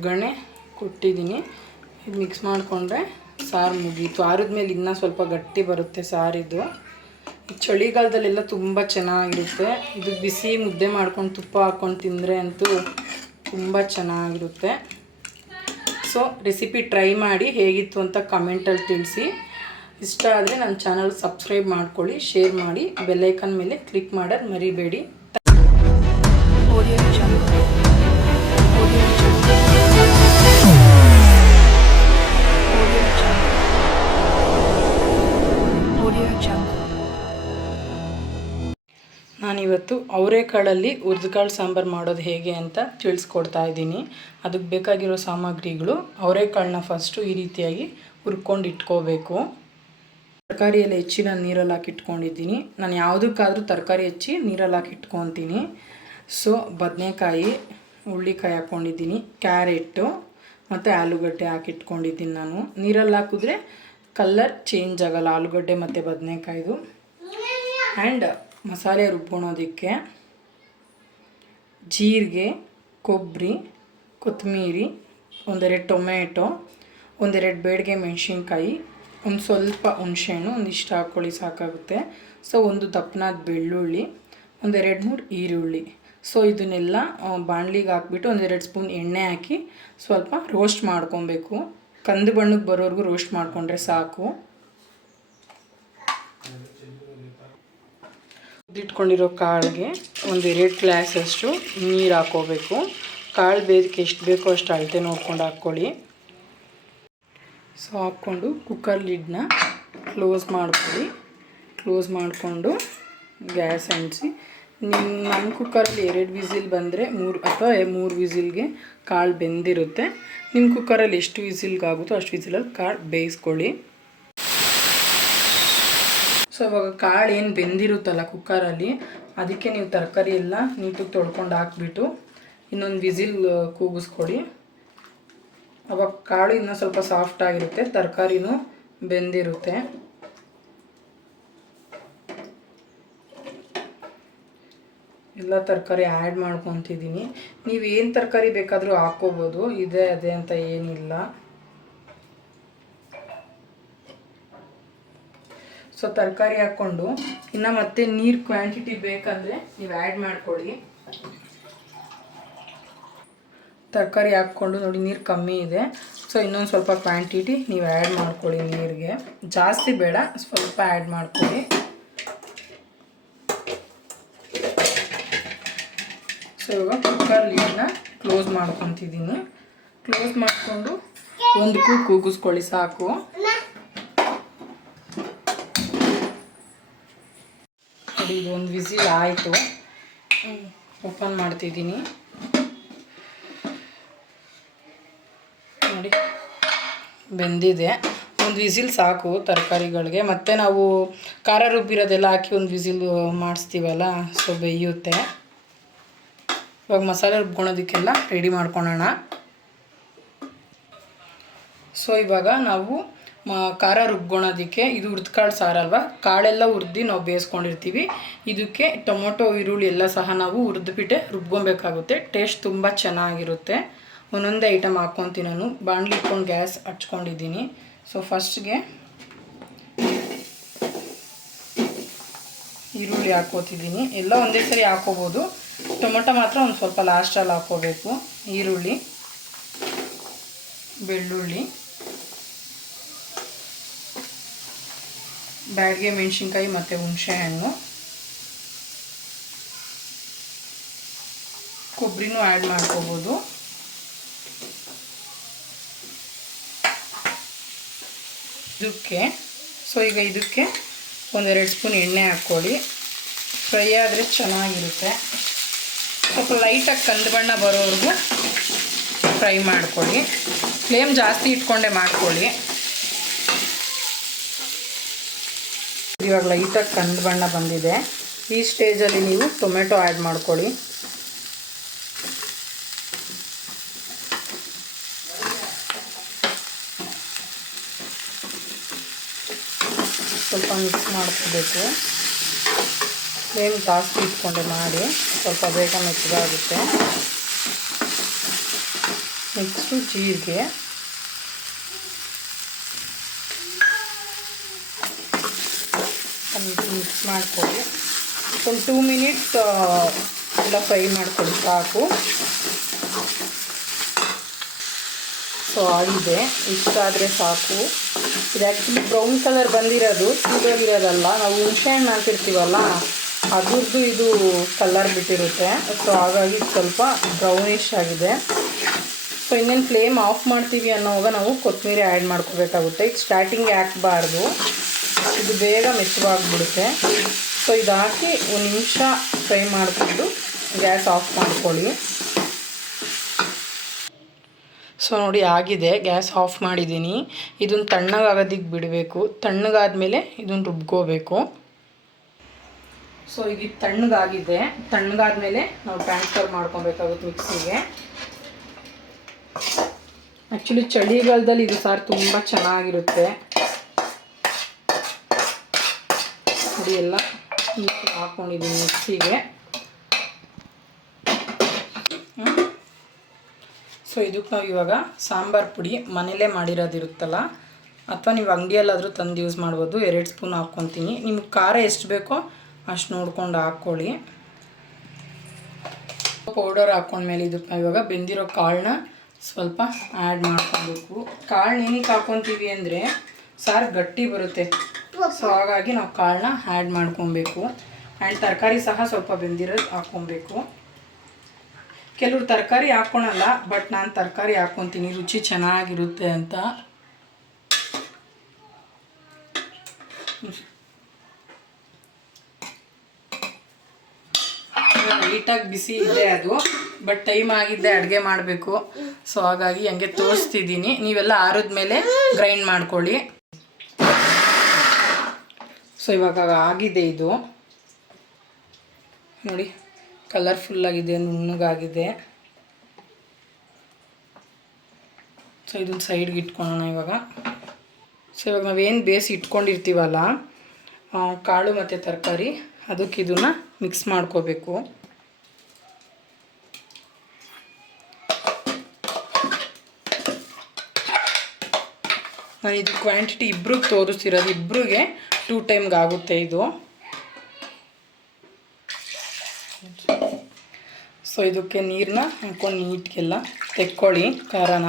ಒಗ್ಗರಣೆ ಕೊಟ್ಟಿದ್ದೀನಿ. ಇದು ಮಿಕ್ಸ್ ಮಾಡಿಕೊಂಡ್ರೆ ಸಾರು ಮುಗೀತು. ಆರಿದ್ಮೇಲೆ ಇನ್ನೂ ಸ್ವಲ್ಪ ಗಟ್ಟಿ ಬರುತ್ತೆ ಸಾರಿದು. ಚಳಿಗಾಲದಲ್ಲೆಲ್ಲ ತುಂಬ ಚೆನ್ನಾಗಿರುತ್ತೆ. ಇದು ಬಿಸಿ ಮುದ್ದೆ ಮಾಡ್ಕೊಂಡು ತುಪ್ಪ ಹಾಕ್ಕೊಂಡು ತಿಂದರೆ ಅಂತೂ ತುಂಬ ಚೆನ್ನಾಗಿರುತ್ತೆ. ಸೊ ರೆಸಿಪಿ ಟ್ರೈ ಮಾಡಿ ಹೇಗಿತ್ತು ಅಂತ ಕಮೆಂಟಲ್ಲಿ ತಿಳಿಸಿ. ಇಷ್ಟ ಆದರೆ ನನ್ನ ಚಾನಲ್ ಸಬ್ಸ್ಕ್ರೈಬ್ ಮಾಡ್ಕೊಳ್ಳಿ, ಶೇರ್ ಮಾಡಿ, ಬೆಲ್ಲೈಕನ್ ಮೇಲೆ ಕ್ಲಿಕ್ ಮಾಡೋದು ಮರಿಬೇಡಿ. ನಾನಿವತ್ತು ಅವರೆಕಾಳಲ್ಲಿ ಹುರಿದಕಾಳು ಸಾಂಬಾರು ಮಾಡೋದು ಹೇಗೆ ಅಂತ ತಿಳಿಸ್ಕೊಡ್ತಾ ಇದ್ದೀನಿ. ಅದಕ್ಕೆ ಬೇಕಾಗಿರೋ ಸಾಮಗ್ರಿಗಳು: ಅವರೆಕಾಳನ್ನ ಫಸ್ಟು ಈ ರೀತಿಯಾಗಿ ಹುರ್ಕೊಂಡು ಇಟ್ಕೋಬೇಕು. ತರಕಾರಿ ಎಲ್ಲ ಹೆಚ್ಚಿ ನಾನು ನೀರಲ್ಲಿ ಹಾಕಿ ಇಟ್ಕೊಂಡಿದ್ದೀನಿ. ನಾನು ಯಾವುದಕ್ಕಾದರೂ ತರಕಾರಿ ಹೆಚ್ಚಿ ನೀರಲ್ಲಿ ಹಾಕಿ ಇಟ್ಕೊತೀನಿ. ಸೊ ಬದನೆಕಾಯಿ, ಹುಳ್ಳಿಕಾಯಿ ಹಾಕ್ಕೊಂಡಿದ್ದೀನಿ, ಕ್ಯಾರೆಟು ಮತ್ತು ಆಲೂಗಡ್ಡೆ ಹಾಕಿ ಇಟ್ಕೊಂಡಿದ್ದೀನಿ. ನಾನು ನೀರಲ್ಲಿ ಹಾಕಿದ್ರೆ ಕಲರ್ ಚೇಂಜ್ ಆಗೋಲ್ಲ ಆಲೂಗಡ್ಡೆ ಮತ್ತು ಬದನೆಕಾಯ್ದು. ಆ್ಯಂಡ್ ಮಸಾಲೆ ರುಬ್ಕೊಳೋದಕ್ಕೆ ಜೀರಿಗೆ, ಕೊಬ್ಬರಿ, ಕೊತ್ತಂಬರಿ, ಒಂದೆರಡು ಟೊಮೆಟೊ, ಒಂದೆರಡು ಬೇಡಿಗೆ ಮೆಣಸಿನ್ಕಾಯಿ, ಒಂದು ಸ್ವಲ್ಪ ಹುಣಸೆಹಣ್ಣು ಒಂದಿಷ್ಟು ಹಾಕ್ಕೊಳ್ಳಿ ಸಾಕಾಗುತ್ತೆ. ಸೊ ಒಂದು ದಪ್ಪನಾದ ಬೆಳ್ಳುಳ್ಳಿ, ಒಂದೆರಡು ಮೂರು ಈರುಳ್ಳಿ. ಸೊ ಇದನ್ನೆಲ್ಲ ಬಾಣಲಿಗೆ ಹಾಕ್ಬಿಟ್ಟು ಒಂದೆರಡು ಸ್ಪೂನ್ ಎಣ್ಣೆ ಹಾಕಿ ಸ್ವಲ್ಪ ರೋಸ್ಟ್ ಮಾಡ್ಕೊಬೇಕು. ಕಂದು ಬಣ್ಣಕ್ಕೆ ಬರೋವರೆಗೂ ರೋಸ್ಟ್ ಮಾಡಿಕೊಂಡ್ರೆ ಸಾಕು. ಇಟ್ಕೊಂಡಿರೋ ಕಾಳಿಗೆ ಒಂದೆರಡು ಗ್ಲಾಸಷ್ಟು ನೀರು ಹಾಕ್ಕೋಬೇಕು. ಕಾಳು ಬೇಯೋದಕ್ಕೆ ಎಷ್ಟು ಬೇಕೋ ಅಷ್ಟು ಅಳತೆ ನೋಡ್ಕೊಂಡು ಹಾಕ್ಕೊಳ್ಳಿ. ಸೊ ಹಾಕ್ಕೊಂಡು ಕುಕ್ಕರ್ ಲಿಡ್ನ ಕ್ಲೋಸ್ ಮಾಡ್ಕೊಳ್ಳಿ. ಕ್ಲೋಸ್ ಮಾಡಿಕೊಂಡು ಗ್ಯಾಸ್ ಅಂಟಿಸಿ. ನನ್ನ ಕುಕ್ಕರಲ್ಲಿ 2 ವಿಸಿಲ್ ಬಂದರೆ 3 ಅಥವಾ 3 ವಿಸಿಲ್ಗೆ ಕಾಳು ಬೆಂದಿರುತ್ತೆ. ನಿಮ್ಮ ಕುಕ್ಕರಲ್ಲಿ ಎಷ್ಟು ವಿಸಿಲ್ಗಾಗುತ್ತೋ ಅಷ್ಟು ವಿಸಿಲಲ್ಲಿ ಕಾಳು ಬೇಯಿಸ್ಕೊಳ್ಳಿ. ಸೊ ಇವಾಗ ಕಾಳು ಏನು ಬೆಂದಿರುತ್ತಲ್ಲ ಕುಕ್ಕರಲ್ಲಿ, ಅದಕ್ಕೆ ನೀವು ತರಕಾರಿ ಎಲ್ಲ ನೀಟಾಗಿ ತೊಳ್ಕೊಂಡು ಹಾಕ್ಬಿಟ್ಟು ಇನ್ನೊಂದು ವಿಸಿಲ್ ಕೂಗಿಸ್ಕೊಡಿ. ಅವಾಗ ಕಾಳು ಇನ್ನೂ ಸ್ವಲ್ಪ ಸಾಫ್ಟ್ ಆಗಿರುತ್ತೆ, ತರಕಾರಿನೂ ಬೆಂದಿರುತ್ತೆ. ಎಲ್ಲ ತರಕಾರಿ ಆ್ಯಡ್ ಮಾಡ್ಕೊತಿದ್ದೀನಿ. ನೀವು ಏನು ತರಕಾರಿ ಬೇಕಾದರೂ ಹಾಕ್ಕೋಬೋದು, ಇದೆ ಅದೇ ಅಂತ ಏನಿಲ್ಲ. ಸೊ ತರಕಾರಿ ಹಾಕ್ಕೊಂಡು ಇನ್ನು ಮತ್ತೆ ನೀರು ಕ್ವಾಂಟಿಟಿ ಬೇಕಂದರೆ ನೀವು ಆ್ಯಡ್ ಮಾಡ್ಕೊಳ್ಳಿ. ತರಕಾರಿ ಹಾಕ್ಕೊಂಡು ನೋಡಿ ನೀರು ಕಮ್ಮಿ ಇದೆ. ಸೊ ಇನ್ನೊಂದು ಸ್ವಲ್ಪ ಕ್ವಾಂಟಿಟಿ ನೀವು ಆ್ಯಡ್ ಮಾಡ್ಕೊಳ್ಳಿ ನೀರಿಗೆ. ಜಾಸ್ತಿ ಬೇಡ, ಸ್ವಲ್ಪ ಆ್ಯಡ್ ಮಾಡ್ಕೊಳ್ಳಿ. ಸೊ ಇವಾಗ ಕುಕ್ಕರ್ ಲಿಡ್ನ ಕ್ಲೋಸ್ ಮಾಡ್ಕೊತಿದ್ದೀನಿ. ಕ್ಲೋಸ್ ಮಾಡಿಕೊಂಡು ಒಂದು ಕೂಗಿಸ್ಕೊಳ್ಳಿ ಸಾಕು. ನೋಡಿ ಇದೊಂದು ವಿಸಿಲ್ ಆಯಿತು. ಓಪನ್ ಮಾಡ್ತಿದ್ದೀನಿ. ನೋಡಿ ಬೆಂದಿದೆ. ಒಂದು ವಿಸಿಲ್ ಸಾಕು ತರಕಾರಿಗಳಿಗೆ. ಮತ್ತು ನಾವು ಖಾರ ರುಬ್ಬಿರೋದೆಲ್ಲ ಹಾಕಿ ಒಂದು ವಿಸಿಲ್ ಮಾಡಿಸ್ತೀವಲ್ಲ, ಸೊ ಬೇಯುತ್ತೆ. ಇವಾಗ ಮಸಾಲೆ ರುಬ್ಕೊಳೋದಕ್ಕೆಲ್ಲ ರೆಡಿ ಮಾಡ್ಕೊಳ್ಳೋಣ. ಸೊ ಇವಾಗ ನಾವು ಖಾರ ರುಬ್ಕೊಳೋದಕ್ಕೆ, ಇದು ಹುರಿದಕಾಳು ಸಾರಲ್ವ, ಕಾಳೆಲ್ಲ ಹುರಿದು ನಾವು ಬೇಯಿಸ್ಕೊಂಡಿರ್ತೀವಿ. ಇದಕ್ಕೆ ಟೊಮೊಟೊ, ಈರುಳ್ಳಿ ಎಲ್ಲ ಸಹ ನಾವು ಹುರಿದ್ಬಿಟ್ಟೆ ರುಬ್ಕೊಬೇಕಾಗುತ್ತೆ. ಟೇಸ್ಟ್ ತುಂಬ ಚೆನ್ನಾಗಿರುತ್ತೆ. ಒಂದೊಂದೇ ಐಟಮ್ ಹಾಕ್ಕೊತೀನಿ ನಾನು. ಬಾಣಲಿ ಇಟ್ಕೊಂಡು ಗ್ಯಾಸ್ ಹಚ್ಕೊಂಡಿದ್ದೀನಿ. ಸೊ ಫಸ್ಟ್ಗೆ ಈರುಳ್ಳಿ ಹಾಕ್ಕೋತಿದ್ದೀನಿ. ಎಲ್ಲ ಒಂದೇ ಸರಿ ಹಾಕ್ಕೋಬೋದು. ಟೊಮೊಟೊ ಮಾತ್ರ ಒಂದು ಸ್ವಲ್ಪ ಲಾಸ್ಟಲ್ಲಿ ಹಾಕ್ಕೋಬೇಕು. ಈರುಳ್ಳಿ, ಬೆಳ್ಳುಳ್ಳಿ, ಬ್ಯಾಡಗೆ ಮೆಣಸಿನ್ಕಾಯಿ ಮತ್ತು ಹುಣಸೆಹಣ್ಣು, ಕೊಬ್ಬರಿನೂ ಆ್ಯಡ್ ಮಾಡ್ಕೋಬೋದು. ಇದಕ್ಕೆ ಒಂದೆರಡು ಸ್ಪೂನ್ ಎಣ್ಣೆ ಹಾಕ್ಕೊಳ್ಳಿ. ಫ್ರೈ ಆದರೆ ಚೆನ್ನಾಗಿರುತ್ತೆ. ಸ್ವಲ್ಪ ಲೈಟಾಗಿ ಕಂದು ಬಣ್ಣ ಬರೋವರೆಗೂ ಫ್ರೈ ಮಾಡ್ಕೊಳ್ಳಿ. ಫ್ಲೇಮ್ ಜಾಸ್ತಿ ಇಟ್ಕೊಂಡೇ ಮಾಡ್ಕೊಳ್ಳಿ. ಇವಾಗ ಲೈಟಾಗಿ ಕಂದು ಬಣ್ಣ ಬಂದಿದೆ. ಈ ಸ್ಟೇಜಲ್ಲಿ ನೀವು ಟೊಮೆಟೊ ಆ್ಯಡ್ ಮಾಡ್ಕೊಳ್ಳಿ. ಸ್ವಲ್ಪ ಮಿಕ್ಸ್ ಮಾಡ್ಕೋಬೇಕು. ಫ್ಲೇಮ್ ಜಾಸ್ತಿ ಇಟ್ಕೊಂಡೆ ಮಾಡಿ, ಸ್ವಲ್ಪ ಬೇಗ ಮೆತ್ತಗಾಗುತ್ತೆ. ನೆಕ್ಸ್ಟು ಜೀರಿಗೆ, ಮಿಕ್ಸ್ ಮಾಡ್ಕೊಳ್ಳಿ. ಒಂದು 2 ಮಿನಿಟ್ಸ್ ಎಲ್ಲ ಫ್ರೈ ಮಾಡ್ಕೊಳ್ಳಿ ಸಾಕು. ಸೊ ಆಗಿದೆ, ಇಷ್ಟಾದರೆ ಸಾಕು. ಇದು ಆ್ಯಕ್ಚುಲಿ ಬ್ರೌನ್ ಕಲರ್ ಬಂದಿರೋದು ಸೀದೋಗಿರೋದಲ್ಲ, ನಾವು ಹುಣಸೆಹಣ್ಣು ಹಾಕಿರ್ತೀವಲ್ಲ ಅದ್ರದ್ದು ಇದು ಕಲರ್ ಬಿಟ್ಟಿರುತ್ತೆ. ಸೊ ಹಾಗಾಗಿ ಸ್ವಲ್ಪ ಬ್ರೌನಿಶ್ ಆಗಿದೆ. ಸೊ ಇನ್ನೇನು ಫ್ಲೇಮ್ ಆಫ್ ಮಾಡ್ತೀವಿ ಅನ್ನೋವಾಗ ನಾವು ಕೊತ್ತಂಬರಿ ಆ್ಯಡ್ ಮಾಡ್ಕೋಬೇಕಾಗುತ್ತೆ. ಇದು ಸ್ಟಾರ್ಟಿಂಗ್ ಹಾಕಬಾರ್ದು, ಇದು ಬೇಗ ಮೆತ್ತಗಾಗ್ಬಿಡುತ್ತೆ. ಸೊ ಇದು ಹಾಕಿ 1 ನಿಮಿಷ ಫ್ರೈ ಮಾಡಿಕೊಂಡು ಗ್ಯಾಸ್ ಆಫ್ ಮಾಡ್ಕೊಳ್ಳಿ. ಸೊ ನೋಡಿ ಆಗಿದೆ, ಗ್ಯಾಸ್ ಆಫ್ ಮಾಡಿದ್ದೀನಿ. ಇದನ್ನು ತಣ್ಣಗಾಗೋದಕ್ಕೆ ಬಿಡಬೇಕು. ತಣ್ಣಗಾದ್ಮೇಲೆ ಇದನ್ನು ರುಬ್ಕೋಬೇಕು. ಸೊ ಈಗ ತಣ್ಣಗಾಗಿದೆ. ತಣ್ಣಗಾದ್ಮೇಲೆ ನಾವು ಟ್ರಾನ್ಸ್ಫರ್ ಮಾಡ್ಕೊಬೇಕಾಗುತ್ತೆ ಮಿಕ್ಸಿಗೆ. ಆ್ಯಕ್ಚುಲಿ ಚಳಿಗಾಲದಲ್ಲಿ ಇದು ಸಾರು ತುಂಬ ಚೆನ್ನಾಗಿರುತ್ತೆ. ನೋಡಿ ಎಲ್ಲ ಹಾಕ್ಕೊಂಡಿದ್ದೀನಿ ಮಿಕ್ಸಿಗೆ. ಸೊ ಇದಕ್ಕೆ ನಾವು ಇವಾಗ ಸಾಂಬಾರು ಪುಡಿ ಮನೇಲೇ ಮಾಡಿರೋದಿರುತ್ತಲ್ಲ, ಅಥವಾ ನೀವು ಅಂಗಡಿಯಲ್ಲಾದರೂ ತಂದು ಯೂಸ್ ಮಾಡ್ಬೋದು. 2 ಸ್ಪೂನ್ ಹಾಕ್ಕೊತೀನಿ. ನಿಮ್ಗೆ ಖಾರ ಎಷ್ಟು ಬೇಕೋ ಅಷ್ಟು ನೋಡ್ಕೊಂಡು ಹಾಕ್ಕೊಳ್ಳಿ. ಪೌಡರ್ ಹಾಕ್ಕೊಂಡ್ಮೇಲೆ ಇದಕ್ಕೆ ನಾವು ಇವಾಗ ಬೆಂದಿರೋ ಕಾಳನ್ನ ಸ್ವಲ್ಪ ಆ್ಯಡ್ ಮಾಡ್ಕೊಬೇಕು. ಕಾಳನ್ನ ಏನಕ್ಕೆ ಹಾಕ್ಕೊತೀವಿ ಅಂದರೆ ಸಾರು ಗಟ್ಟಿ ಬರುತ್ತೆ. ಸೊ ಹಾಗಾಗಿ ನಾವು ಕಾಳನ್ನ ಆ್ಯಡ್ ಮಾಡ್ಕೊಬೇಕು. ಆ್ಯಂಡ್ ತರಕಾರಿ ಸಹ ಸ್ವಲ್ಪ ಬೆಂದಿರೋದು ಹಾಕ್ಕೊಬೇಕು. ಕೆಲವರು ತರಕಾರಿ ಹಾಕ್ಕೊಳಲ್ಲ, ಬಟ್ ನಾನು ತರಕಾರಿ ಹಾಕ್ಕೊತೀನಿ, ರುಚಿ ಚೆನ್ನಾಗಿರುತ್ತೆ ಅಂತ. ಲೈಟಾಗಿ ಬಿಸಿ ಇದೆ ಅದು, ಬಟ್ ಟೈಮ್ ಆಗಿದ್ದೆ ಅಡುಗೆ ಮಾಡಬೇಕು. ಸೊ ಹಾಗಾಗಿ ಹಂಗೆ ತೋರಿಸ್ತಿದ್ದೀನಿ. ನೀವೆಲ್ಲ ಆರಿದ ಮೇಲೆ ಗ್ರೈಂಡ್ ಮಾಡ್ಕೊಳ್ಳಿ. ಸೊ ಇವಾಗ ಆಗಿದೆ ಇದು ನೋಡಿ, ಕಲರ್ಫುಲ್ಲಾಗಿದೆ, ನುಣ್ಣಗಾಗಿದೆ. ಸೊ ಇದನ್ನು ಸೈಡ್ಗೆ ಇಟ್ಕೊಳ್ಳೋಣ ಇವಾಗ. ಸೊ ಇವಾಗ ನಾವೇನು ಬೇಯಿಸಿ ಇಟ್ಕೊಂಡಿರ್ತೀವಲ್ಲ ಕಾಳು ಮತ್ತು ತರಕಾರಿ, ಅದಕ್ಕೆ ಇದನ್ನು ಮಿಕ್ಸ್ ಮಾಡ್ಕೋಬೇಕು. ನಾನು ಇದು ಕ್ವಾಂಟಿಟಿ ಇಬ್ರಿಗೆ ತೋರಿಸ್ತಿರೋದು, ಇಬ್ರಿಗೆ 2 ಟೈಮ್ಗೆ ಆಗುತ್ತೆ ಇದು. ಸೊ ಇದಕ್ಕೆ ನೀರನ್ನ ಹಾಕ್ಕೊಂಡು ನೀಟ್ಗೆಲ್ಲ ತೆಕ್ಕೊಳ್ಳಿ ಖಾರನ.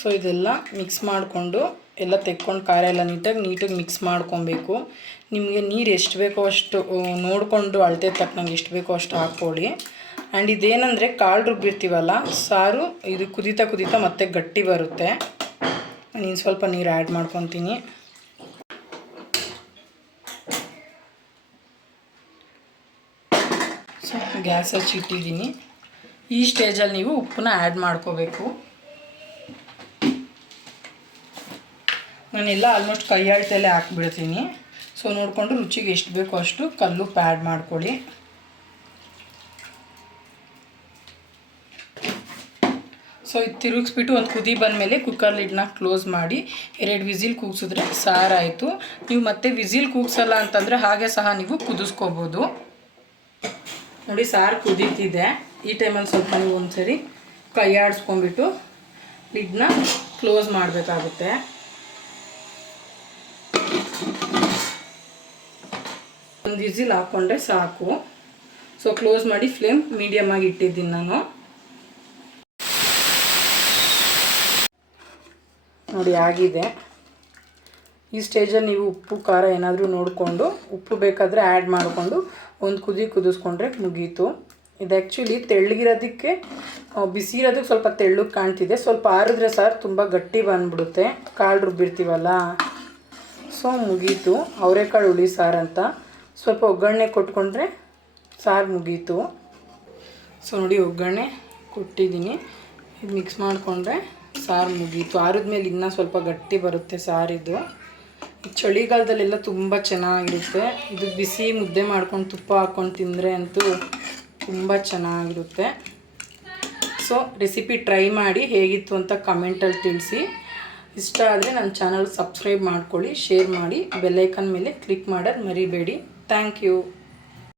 ಸೊ ಇದೆಲ್ಲ ಮಿಕ್ಸ್ ಮಾಡಿಕೊಂಡು ಎಲ್ಲ ತೆಕ್ಕೊಂಡು ಖಾರ ಎಲ್ಲ ನೀಟಾಗಿ ಮಿಕ್ಸ್ ಮಾಡ್ಕೊಬೇಕು. ನಿಮಗೆ ನೀರು ಎಷ್ಟು ಬೇಕೋ ಅಷ್ಟು ನೋಡಿಕೊಂಡು ಅಳತೆ ತಕ್ಕಂಗೆ ಎಷ್ಟು ಬೇಕೋ ಅಷ್ಟು ಹಾಕ್ಕೊಳ್ಳಿ. ಆ್ಯಂಡ್ ಇದೇನೆಂದರೆ ಕಾಳು ರುಬ್ಬಿರ್ತೀವಲ್ಲ ಸಾರು, ಇದು ಕುದೀತಾ ಮತ್ತೆ ಗಟ್ಟಿ ಬರುತ್ತೆ. ನಾನು ಸ್ವಲ್ಪ ನೀರು ಆ್ಯಡ್ ಮಾಡ್ಕೊತೀನಿ. ಸೊ ಗ್ಯಾಸ್ ಹಚ್ಚಿ ಇಟ್ಟಿದ್ದೀನಿ. ಈ ಸ್ಟೇಜಲ್ಲಿ ನೀವು ಉಪ್ಪನ್ನ ಆ್ಯಡ್ ಮಾಡ್ಕೋಬೇಕು. ನಾನೆಲ್ಲ ಆಲ್ಮೋಸ್ಟ್ ಕೈ ಅಳತೆಯಲ್ಲೇ ಹಾಕ್ಬಿಡ್ತೀನಿ. ಸೊ ನೋಡಿಕೊಂಡು ರುಚಿಗೆ ಎಷ್ಟು ಬೇಕೋ ಅಷ್ಟು ಕಲ್ಲುಪ್ಪು ಆ್ಯಡ್ ಮಾಡ್ಕೊಳ್ಳಿ. ಸೊ ಇದು ತಿರುಗಿಸ್ಬಿಟ್ಟು ಒಂದು ಕುದಿ ಬಂದಮೇಲೆ ಕುಕ್ಕರ್ ಲಿಡ್ನ ಕ್ಲೋಸ್ ಮಾಡಿ 2 ವಿಸಿಲ್ ಕೂಗಿಸಿದ್ರೆ ಸಾರಾಯಿತು. ನೀವು ಮತ್ತೆ ವಿಸಿಲ್ ಕೂಗಿಸಲ್ಲ ಅಂತಂದರೆ ಹಾಗೆ ಸಹ ನೀವು ಕುದಿಸ್ಕೋಬೋದು. ನೋಡಿ ಸಾರು ಕುದೀತಿದೆ. ಈ ಟೈಮಲ್ಲಿ ಸ್ವಲ್ಪ ನೀವು ಒಂದ್ಸರಿ ಕೈ ಆಡಿಸ್ಕೊಂಡ್ಬಿಟ್ಟು ಲಿಡ್ನ ಕ್ಲೋಸ್ ಮಾಡಬೇಕಾಗುತ್ತೆ. ಒಂದು ವಿಸಿಲ್ ಹಾಕ್ಕೊಂಡ್ರೆ ಸಾಕು. ಸೊ ಕ್ಲೋಸ್ ಮಾಡಿ ಫ್ಲೇಮ್ ಮೀಡಿಯಮ್ ಆಗಿ ಇಟ್ಟಿದ್ದೀನಿ ನಾನು. ನೋಡಿ ಆಗಿದೆ. ಈ ಸ್ಟೇಜಲ್ಲಿ ನೀವು ಉಪ್ಪು ಖಾರ ಏನಾದರೂ ನೋಡಿಕೊಂಡು ಉಪ್ಪು ಬೇಕಾದರೆ ಆ್ಯಡ್ ಮಾಡಿಕೊಂಡು ಒಂದು ಕುದಿಸ್ಕೊಂಡ್ರೆ ಮುಗೀತು. ಇದು ಆ್ಯಕ್ಚುಲಿ ತೆಳ್ಳಗಿರೋದಕ್ಕೆ ಬಿಸಿ ಇರೋದಕ್ಕೆ ಸ್ವಲ್ಪ ತೆಳ್ಳಗೆ ಕಾಣ್ತಿದೆ. ಸ್ವಲ್ಪ ಆರಿದ್ರೆ ಸಾರು ತುಂಬ ಗಟ್ಟಿ ಬಂದ್ಬಿಡುತ್ತೆ, ಕಾಳು ರುಬ್ಬಿರ್ತೀವಲ್ಲ. ಸೊ ಮುಗೀತು. ಅವರೆಕಾಳು ಹುಳಿ ಸಾರು ಅಂತ ಸ್ವಲ್ಪ ಒಗ್ಗರಣೆ ಕೊಟ್ಕೊಂಡ್ರೆ ಸಾರು ಮುಗೀತು. ಸೊ ನೋಡಿ ಒಗ್ಗರಣೆ ಕೊಟ್ಟಿದ್ದೀನಿ. ಇದು ಮಿಕ್ಸ್ ಮಾಡಿಕೊಂಡ್ರೆ ಸಾರು ಮುಗೀತು. ಆರಿದ್ಮೇಲೆ ಇನ್ನೂ ಸ್ವಲ್ಪ ಗಟ್ಟಿ ಬರುತ್ತೆ ಸಾರಿದು. ಚಳಿಗಾಲದಲ್ಲೆಲ್ಲ ತುಂಬ ಚೆನ್ನಾಗಿರುತ್ತೆ. ಇದು ಬಿಸಿ ಮುದ್ದೆ ಮಾಡ್ಕೊಂಡು ತುಪ್ಪ ಹಾಕ್ಕೊಂಡು ತಿಂದರೆ ಅಂತೂ ತುಂಬ ಚೆನ್ನಾಗಿರುತ್ತೆ. ಸೊ ರೆಸಿಪಿ ಟ್ರೈ ಮಾಡಿ ಹೇಗಿತ್ತು ಅಂತ ಕಮೆಂಟಲ್ಲಿ ತಿಳಿಸಿ. ಇಷ್ಟ ಆದರೆ ನನ್ನ ಚಾನಲ್ ಸಬ್ಸ್ಕ್ರೈಬ್ ಮಾಡ್ಕೊಳ್ಳಿ, ಶೇರ್ ಮಾಡಿ, ಬೆಲ್ ಐಕಾನ್ ಮೇಲೆ ಕ್ಲಿಕ್ ಮಾಡೋದು ಮರಿಬೇಡಿ. Thank you.